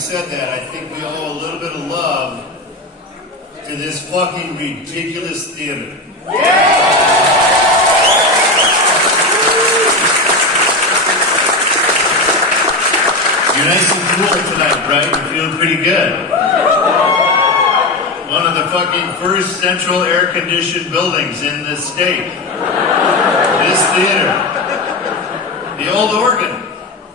said that, I think we owe a little bit of love to this fucking ridiculous theater. You're nice and cool tonight, right? You're feeling pretty good. One of the fucking first central air-conditioned buildings in this state. This theater. The old organ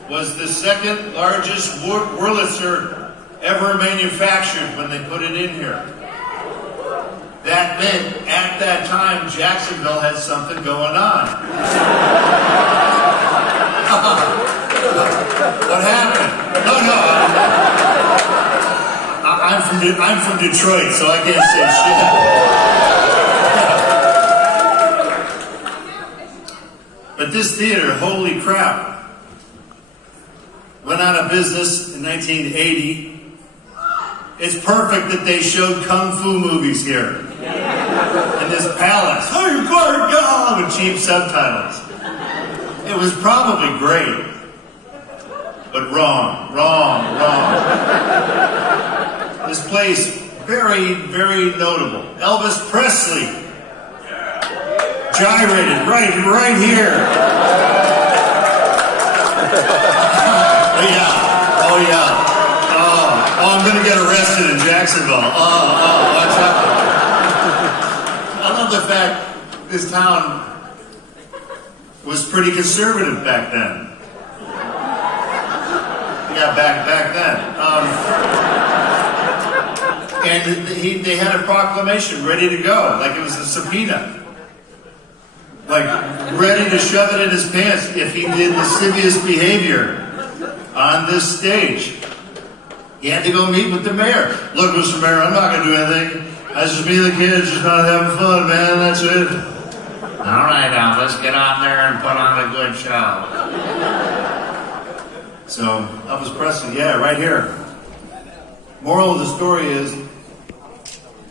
was the second largest Wurlitzer ever manufactured when they put it in here. That meant, at that time, Jacksonville had something going on. What happened? No. I'm from Detroit, so I can't say shit. But this theater, holy crap, went out of business in 1980. It's perfect that they showed kung fu movies here. In this palace. With cheap subtitles. It was probably great. But wrong. This place, very, very notable. Elvis Presley. Gyrated right here. Oh yeah. Oh, I'm gonna get arrested in Jacksonville. Watch out. I love the fact this town was pretty conservative back then. Yeah, back then. And they had a proclamation ready to go, like it was a subpoena. Like, ready to shove it in his pants if he did lascivious behavior on this stage. He had to go meet with the mayor. Look, Mr. Mayor, I'm not going to do anything. I just be the kids, just not having fun, man. That's it. All right, now, let's get out there and put on a good show. So, Elvis Presley, yeah, right here. Moral of the story is,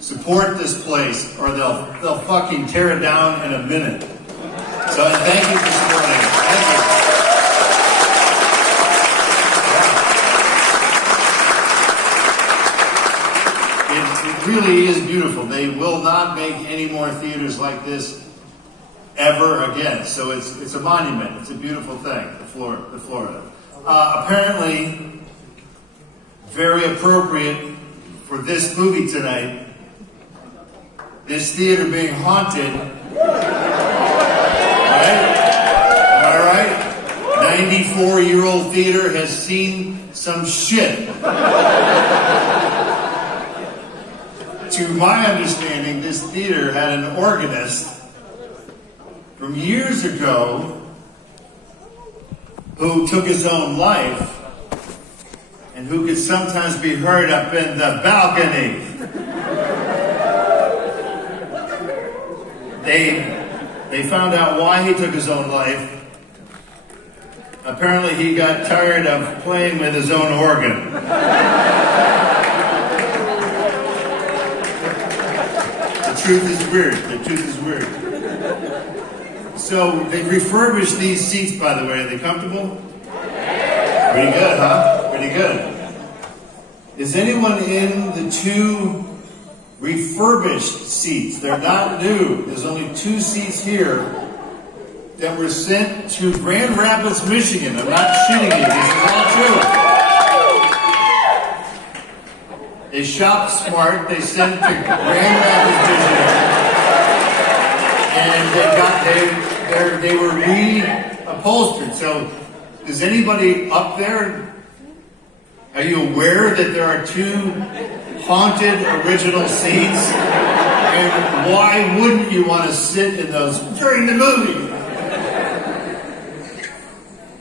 support this place, or they'll fucking tear it down in a minute. So, thank you for supporting it. Thank you. It really is beautiful. They will not make any more theaters like this ever again. So it's a monument. It's a beautiful thing, the Florida. Apparently, very appropriate for this movie tonight, this theater being haunted. Right? Am I right? 94-year-old theater has seen some shit. To my understanding, this theater had an organist from years ago who took his own life and who could sometimes be heard up in the balcony. They found out why he took his own life. Apparently he got tired of playing with his own organ. The truth is weird. So they refurbished these seats, by the way. Are they comfortable? Pretty good, huh? Pretty good. Is anyone in the two refurbished seats? They're not new. There's only 2 seats here that were sent to Grand Rapids, Michigan. I'm not shitting you. This is all true. They shopped smart. They sent to Grand Rapids, Michigan. And they were reupholstered. So, is anybody up there? Are you aware that there are 2 haunted original seats? And why wouldn't you want to sit in those during the movie?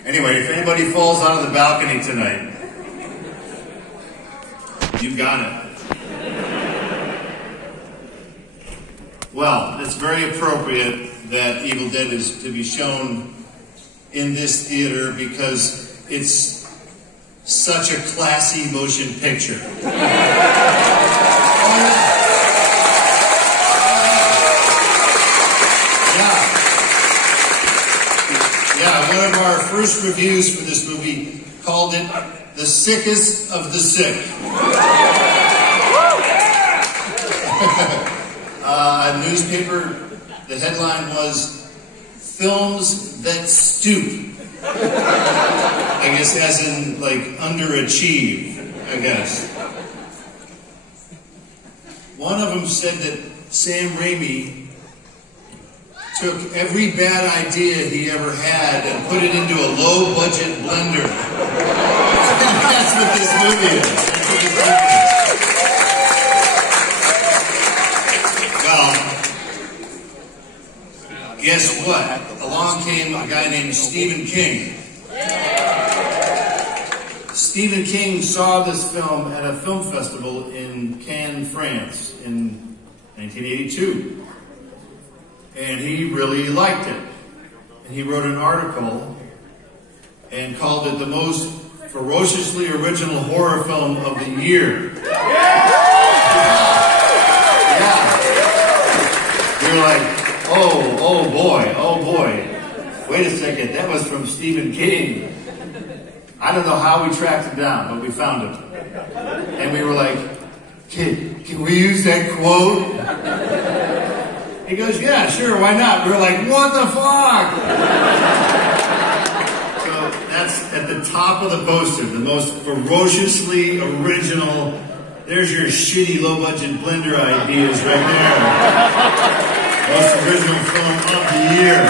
Anyway, if anybody falls out of the balcony tonight, you got it. Well, it's very appropriate that Evil Dead is to be shown in this theater because it's such a classy motion picture. Yeah, one of our first reviews for this movie called it the sickest of the sick. A newspaper, the headline was, "Films That Stoop." I guess as in, like, underachieve, I guess. One of them said that Sam Raimi took every bad idea he ever had and put it into a low-budget blender. That's what this movie is. Well, guess what? Along came a guy named Stephen King. Stephen King saw this film at a film festival in Cannes, France in 1982. And he really liked it. And he wrote an article and called it the most ferociously original horror film of the year. Yeah. We were like, oh boy. Wait a second, that was from Stephen King. I don't know how we tracked him down, but we found him. And we were like, can we use that quote? He goes, yeah, sure, why not? We were like, what the fuck? So that's at the top of the poster, the most ferociously original. There's your shitty low-budget blender ideas right there. Most original film of the year.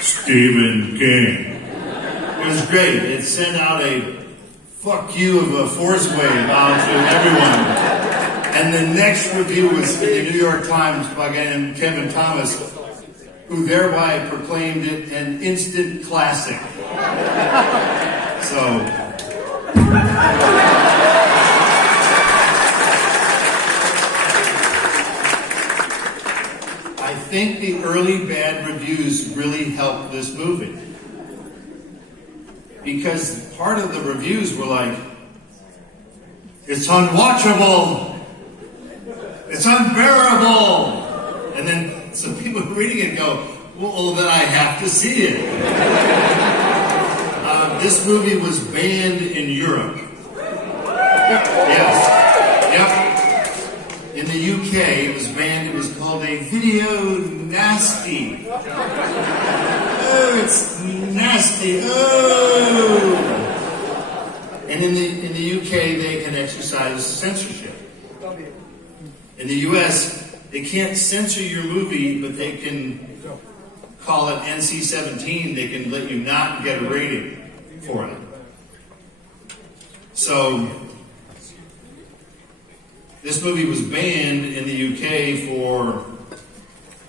Stephen King. It was great. It sent out a fuck you of a force wave out to everyone. And the next review was in the New York Times by a guy named Kevin Thomas, who thereby proclaimed it an instant classic. So, I think the early bad reviews really helped this movie. Because part of the reviews were like, it's unwatchable. It's unbearable. And then some people reading it go, well, then I have to see it. This movie was banned in Europe. Yes. Yep. In the UK, it was banned. It was called a video nasty. Oh, it's nasty. Oh. And in the UK, they can exercise censorship. In the US, they can't censor your movie, but they can call it NC-17. They can let you not get a rating for it. So, this movie was banned in the UK for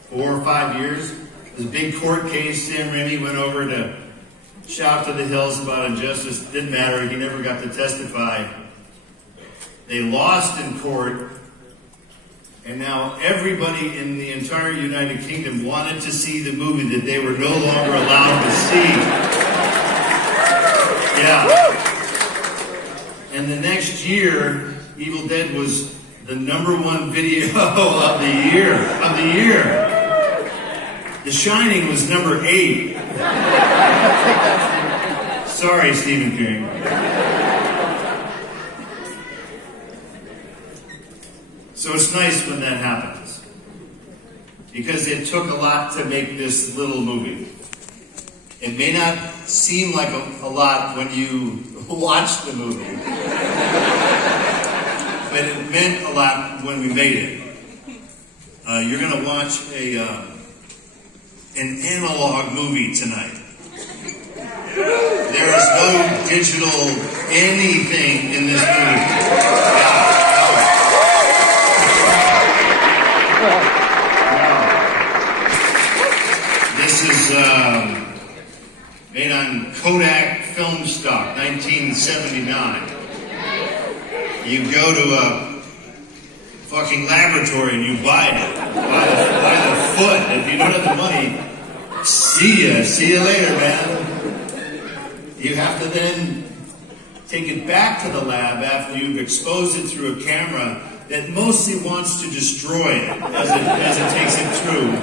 4 or 5 years. It was a big court case. Sam Raimi went over to shout to the hills about injustice. Didn't matter. He never got to testify. They lost in court. And now everybody in the entire United Kingdom wanted to see the movie that they were no longer allowed to see. Yeah. And the next year, Evil Dead was the #1 video of the year. The Shining was number 8. Sorry, Stephen King. So it's nice when that happens, because it took a lot to make this little movie. It may not seem like a lot when you watch the movie, but it meant a lot when we made it. You're going to watch an analog movie tonight. There is no digital anything in this movie. This is made on Kodak film stock, 1979. You go to a fucking laboratory and you buy it by the foot. If you don't have the money, see you later, man. You have to then take it back to the lab after you've exposed it through a camera that mostly wants to destroy it as it takes it through.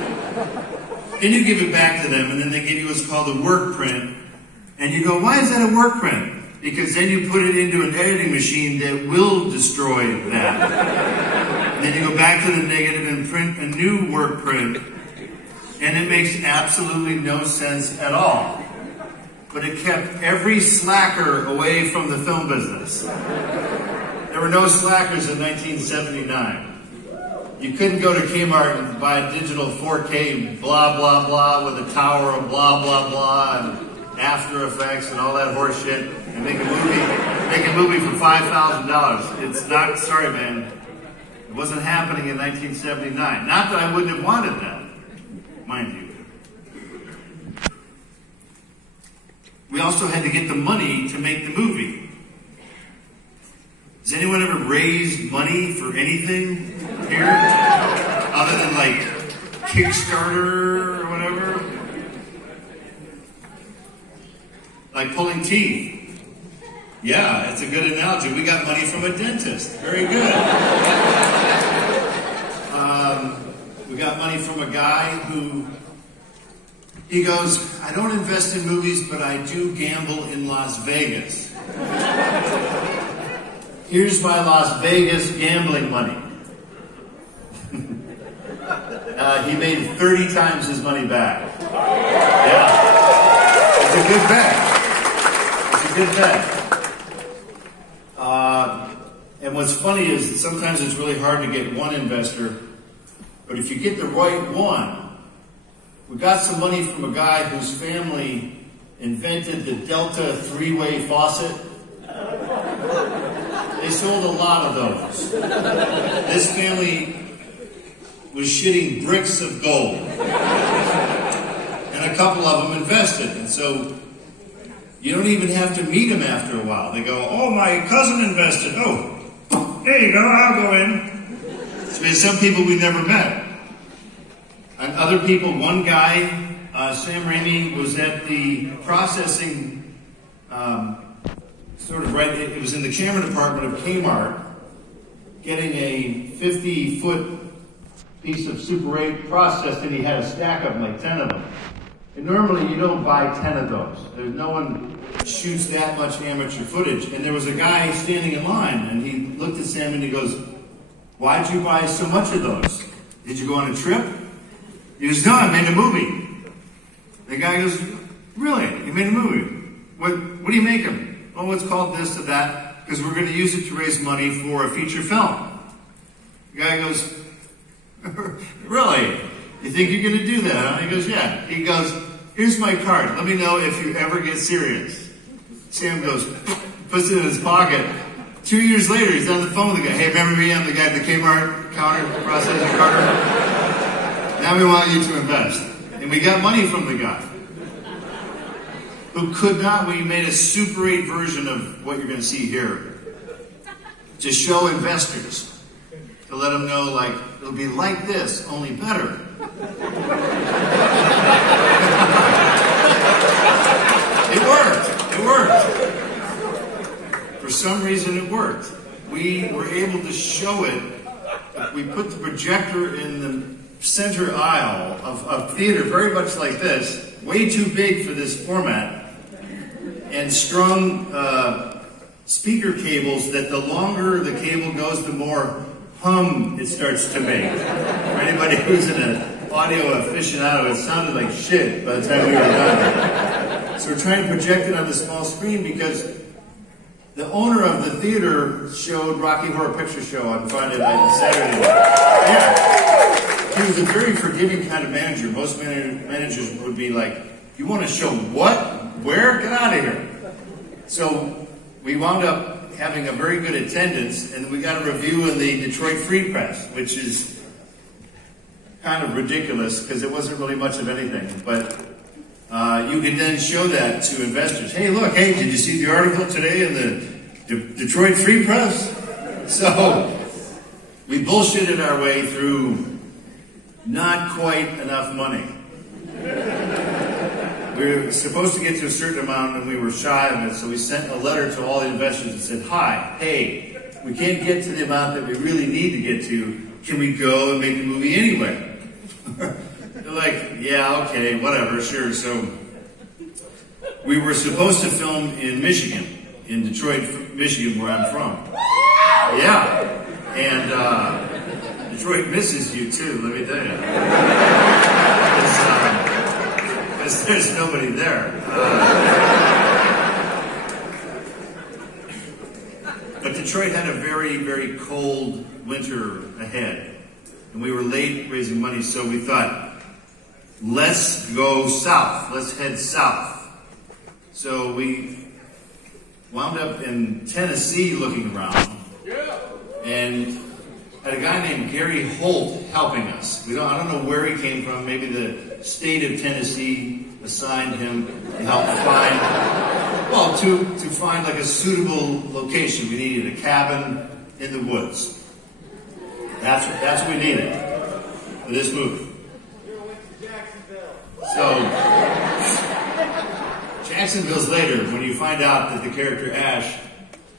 Then you give it back to them, and then they give you what's called a work print. And you go, why is that a work print? because then you put it into an editing machine that will destroy that. And then you go back to the negative and print a new work print, and it makes absolutely no sense at all. But it kept every slacker away from the film business. There were no slackers in 1979. You couldn't go to Kmart and buy a digital 4K blah, blah, blah with a tower of blah, blah, blah and After Effects and all that horse shit and make a movie for $5,000. It's not, sorry man, it wasn't happening in 1979. Not that I wouldn't have wanted that, mind you. We also had to get the money to make the movie. Has anyone ever raised money for anything here? Other than like Kickstarter or whatever? Like pulling teeth. Yeah, it's a good analogy. We got money from a dentist. Very good. We got money from a guy who, he goes, I don't invest in movies, but I do gamble in Las Vegas. Here's my Las Vegas gambling money. He made 30 times his money back. Yeah. It's a good bet. It's a good bet. And what's funny is that sometimes it's really hard to get one investor, but if you get the right one, we got some money from a guy whose family invented the Delta three-way faucet. They sold a lot of those. This family was shitting bricks of gold. And a couple of them invested. And so you don't even have to meet them after a while. They go, oh, my cousin invested. Oh, there you go, I'll go in. So there's some people we never met. And other people, one guy, Sam Raimi, was at the processing sort of right, it was in the camera department of Kmart, getting a 50-foot piece of Super 8 processed, and he had a stack of them, like 10 of them. And normally you don't buy 10 of those. There's no one shoots that much amateur footage. And there was a guy standing in line, and he looked at Sam and he goes, why'd you buy so much of those? Did you go on a trip? He goes, no, I made a movie. The guy goes, really? You made a movie? What do you make them? Oh, it's called this or that, because we're going to use it to raise money for a feature film. The guy goes, really? You think you're going to do that, huh? He goes, yeah. He goes, here's my card. Let me know if you ever get serious. Sam goes, puts it in his pocket. 2 years later, he's on the phone with the guy. Hey, remember me? I'm the guy at the Kmart counter, processing counter. Now we want you to invest. And we got money from the guy. Who could not, we made a Super 8 version of what you're going to see here. To show investors. To let them know, like, it'll be like this, only better. It worked. It worked. For some reason it worked. We were able to show it. We put the projector in the center aisle of theater, very much like this, way too big for this format, and strung speaker cables that the longer the cable goes, the more hum it starts to make. For anybody who's an audio aficionado, it sounded like shit by the time we were done. So we're trying to project it on the small screen because the owner of the theater showed Rocky Horror Picture Show on Friday night and Saturday night. Yeah. He was a very forgiving kind of manager. Most managers would be like, you want to show what? Where? Get out of here. So we wound up having a very good attendance, and we got a review in the Detroit Free Press, which is kind of ridiculous because it wasn't really much of anything. But you could then show that to investors. Hey, look, hey, did you see the article today in the Detroit Free Press? So we bullshitted our way through not quite enough money. We were supposed to get to a certain amount and we were shy of it, so we sent a letter to all the investors and said, hi, hey, we can't get to the amount that we really need to get to. Can we go and make the movie anyway? They're like, yeah, okay, whatever, sure. So we were supposed to film in Michigan. in Detroit, Michigan, where I'm from. Yeah. And Detroit misses you too, let me tell you. Because there's nobody there. But Detroit had a very, very cold winter ahead. And we were late raising money, so we thought, let's go south. Let's head south. So we wound up in Tennessee looking around. And had a guy named Gary Holt helping us. I don't know where he came from. Maybe the state of Tennessee assigned him to help find, well, to find like a suitable location. We needed a cabin in the woods. That's what we needed for this movie. So, Jacksonville's later when you find out that the character Ash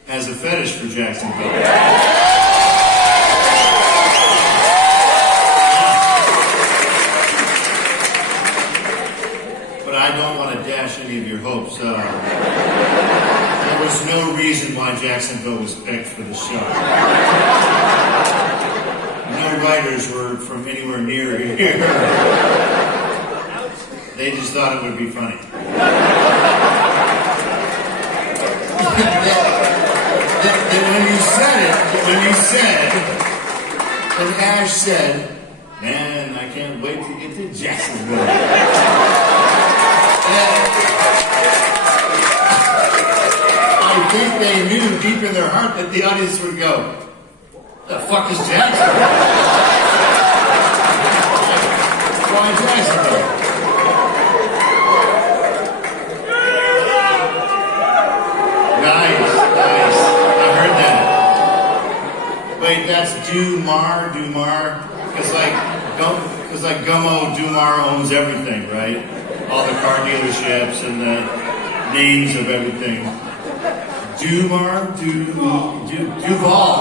has a fetish for Jacksonville. I don't want to dash any of your hopes. There was no reason why Jacksonville was picked for the show. No writers were from anywhere near here. They just thought it would be funny. When you said, and Ash said, man, I can't wait to get to Jacksonville. I think they knew deep in their heart that the audience would go, the fuck is Jacksonville? Why Jacksonville? Nice. I heard that. Wait, that's Dumar? Because like Gummo, Dumar owns everything, right? All the car dealerships and the names of everything. Duval.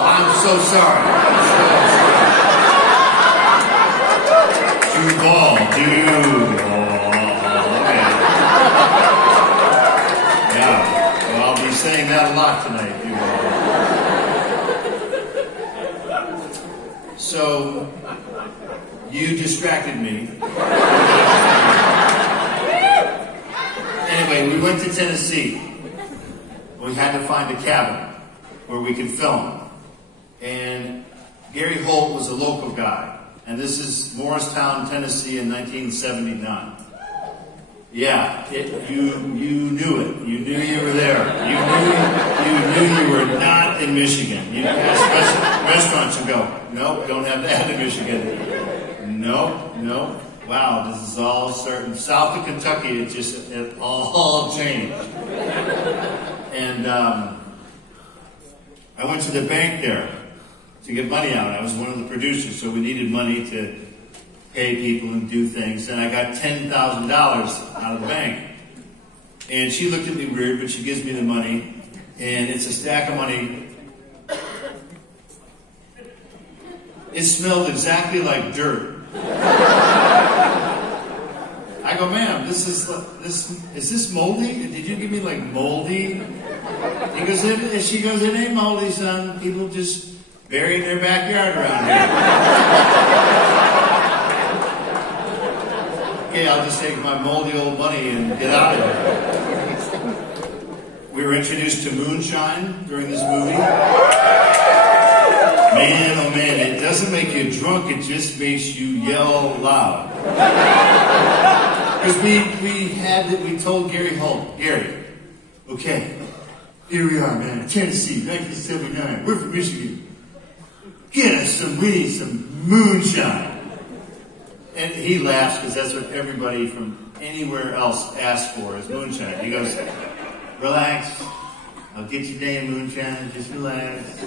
I'm so sorry. Duval. Okay. Yeah. Well, I'll be saying that a lot tonight. Duval. So, you distracted me. Anyway, we went to Tennessee. We had to find a cabin where we could film. And Gary Holt was a local guy. And this is Morristown, Tennessee in 1979. Yeah, you knew it. You knew you were there. You knew you were not in Michigan. You ask restaurants and go, nope, don't have that in Michigan. Nope. Wow, this is all starting south of Kentucky. It all changed. And I went to the bank there to get money out. I was one of the producers, so we needed money to pay people and do things. And I got $10,000 out of the bank. And she looked at me weird, but she gives me the money. And it's a stack of money. It smelled exactly like dirt. I go, ma'am, is this moldy? Did you give me like moldy? She goes, it ain't moldy, son. People just bury in their backyard around here. Okay, I'll just take my moldy old money and get out of here. We were introduced to moonshine during this movie. Man, oh man, it doesn't make you drunk, it just makes you yell loud. Because we told Gary Holt, Gary, okay, here we are, man, Tennessee, 1979, we're from Michigan. Get us we need some moonshine. And he laughs because that's what everybody from anywhere else asks for is moonshine. He goes, relax, I'll get you damn moonshine, just relax.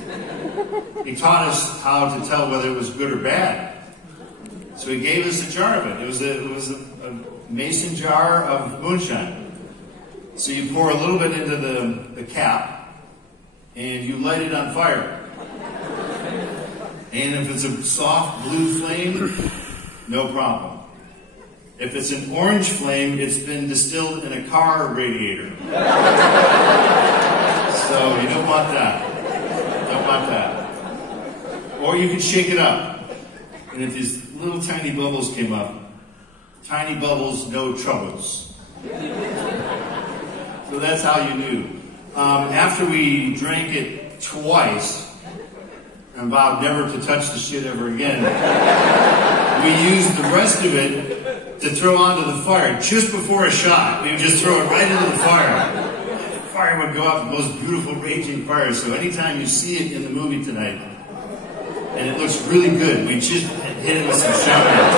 He taught us how to tell whether it was good or bad. So he gave us a jar of it. It was a mason jar of moonshine. So you pour a little bit into the cap, and you light it on fire. And if it's a soft blue flame, no problem. If it's an orange flame, it's been distilled in a car radiator. So So you don't want that. Don't want that. Or you can shake it up. And if these little tiny bubbles came up, tiny bubbles, no troubles. So that's how you knew. After we drank it twice, and vowed never to touch the shit ever again, we used the rest of it to throw onto the fire just before a shot. We would just throw it right into the fire. The fire would go out, the most beautiful raging fire. So anytime you see it in the movie tonight, and it looks really good, we just hit it with some champagne.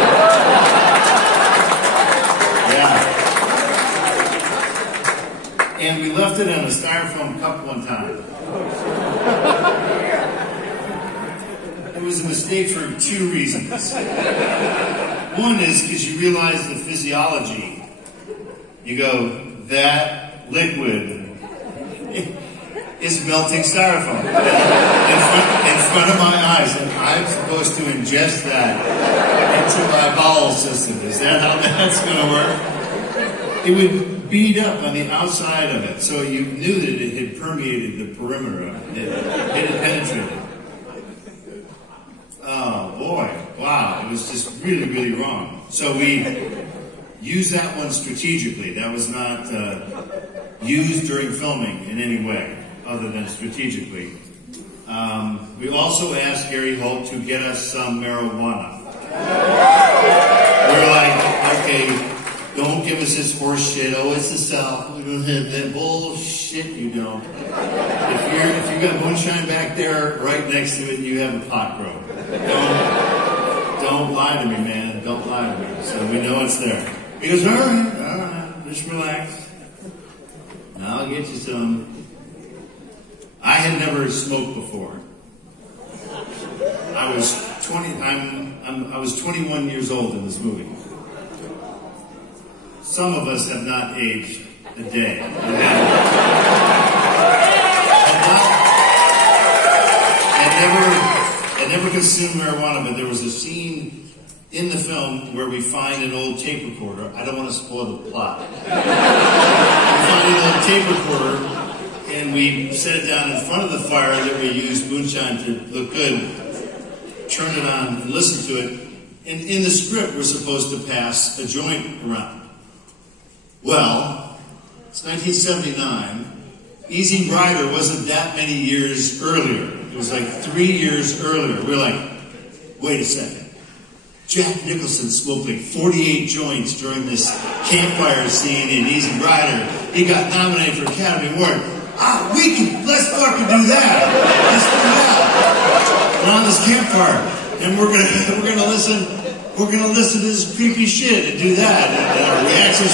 Yeah. And we left it in a styrofoam cup one time. It was a mistake for 2 reasons. One is because you realize the physiology. You go, that liquid is melting styrofoam in front of my eyes, and I'm supposed to ingest that into my bowel system. Is that how that's going to work? It would bead up on the outside of it, so you knew that it had permeated the perimeter of it. It had penetrated. Oh boy, wow, it was just really, really wrong. So we used that one strategically. That was not used during filming in any way other than strategically. We also asked Gary Holt to get us some marijuana. We're like, okay, don't give us this horse shit. Oh, it's the South. We don't have that bullshit. You don't. If you got moonshine back there, right next to it, you have a pot grower. Don't lie to me, man. Don't lie to me. So we know it's there. He goes, all right, just relax. I'll get you some. I had never smoked before. I was 21 years old in this movie. Some of us have not aged a day. I never consumed marijuana, but there was a scene in the film where we find an old tape recorder. I don't want to spoil the plot. We find an old tape recorder, and we set it down in front of the fire that we used moonshine to look good, turn it on, and listen to it. And in the script, we're supposed to pass a joint around. Well, it's 1979. Easy Rider wasn't that many years earlier. It was like 3 years earlier. We're like, wait a second. Jack Nicholson smoked like 48 joints during this campfire scene in Easy Rider. He got nominated for Academy Award. Let's fucking do that. Let's do that. We're on this campfire, and we're gonna listen to this creepy shit and do that. And our reactions